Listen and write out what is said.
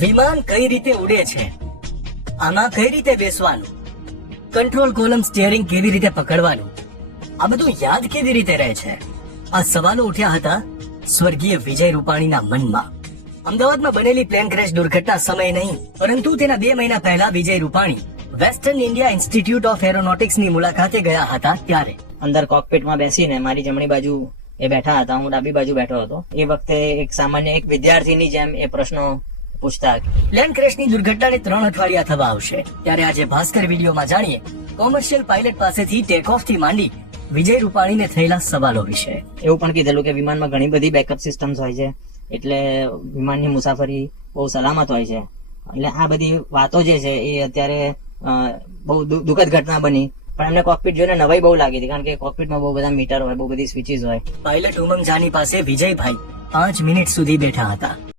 વિમાન કઈ રીતે ઉડે છે, આમાં કઈ રીતે બેસવાનું, કંટ્રોલ કોલમ સ્ટીયરિંગ કેવી રીતે પકડવાનું, આ બધું યાદ કેવી રીતે રહે છે? આ સવાલો ઉઠ્યા હતા સ્વર્ગીય વિજય રૂપાણીના મનમાં. અમદાવાદમાં બનેલી પ્લેન ક્રેશ દુર્ઘટના સમય નહીં, પરંતુ તેના 2 મહિના પહેલા Vijay Rupani western India institute of એરોનોટિક્સની મુલાકાતે ગયા હતા. ત્યારે અંદર કોકપીટમાં બેસીને મારી જમણી બાજુ એ બેઠા હતા, હું ડાબી બાજુ બેઠો હતો. એ વખતે એક સામાન્ય એક વિદ્યાર્થીની જેમ એ પ્રશ્નો પૂછતા. પ્લેન ક્રેશની દુર્ઘટનાને 3 અઠવાડિયા થવા આવશે, ત્યારે આજે ભાસ્કર વિડીયોમાં જાણીએ કોમર્શિયલ પાયલટ પાસેથી ટેક ઓફ થી માંડી વિજય રૂપાણીને થયેલા સવાલો વિશે. એવું પણ કીધેલું કે વિમાનમાં ઘણી બધી બેકઅપ સિસ્ટમ્સ હોય છે, એટલે વિમાનની મુસાફરી બહુ સલામત હોય છે. એટલે આ બધી વાતો જે છે એ અત્યારે બહુ દુઃખદ ઘટના બની, પણ એમને કોકપીટ જોઈને નવાઈ બહુ લાગી હતી, કારણ કે કોકપીટમાં બહુ બધા મીટર હોય, બહુ બધી સ્વિચીસ હોય. પાયલટ ઉમંગ જાની પાસે વિજયભાઈ 5 મિનિટ સુધી બેઠા હતા.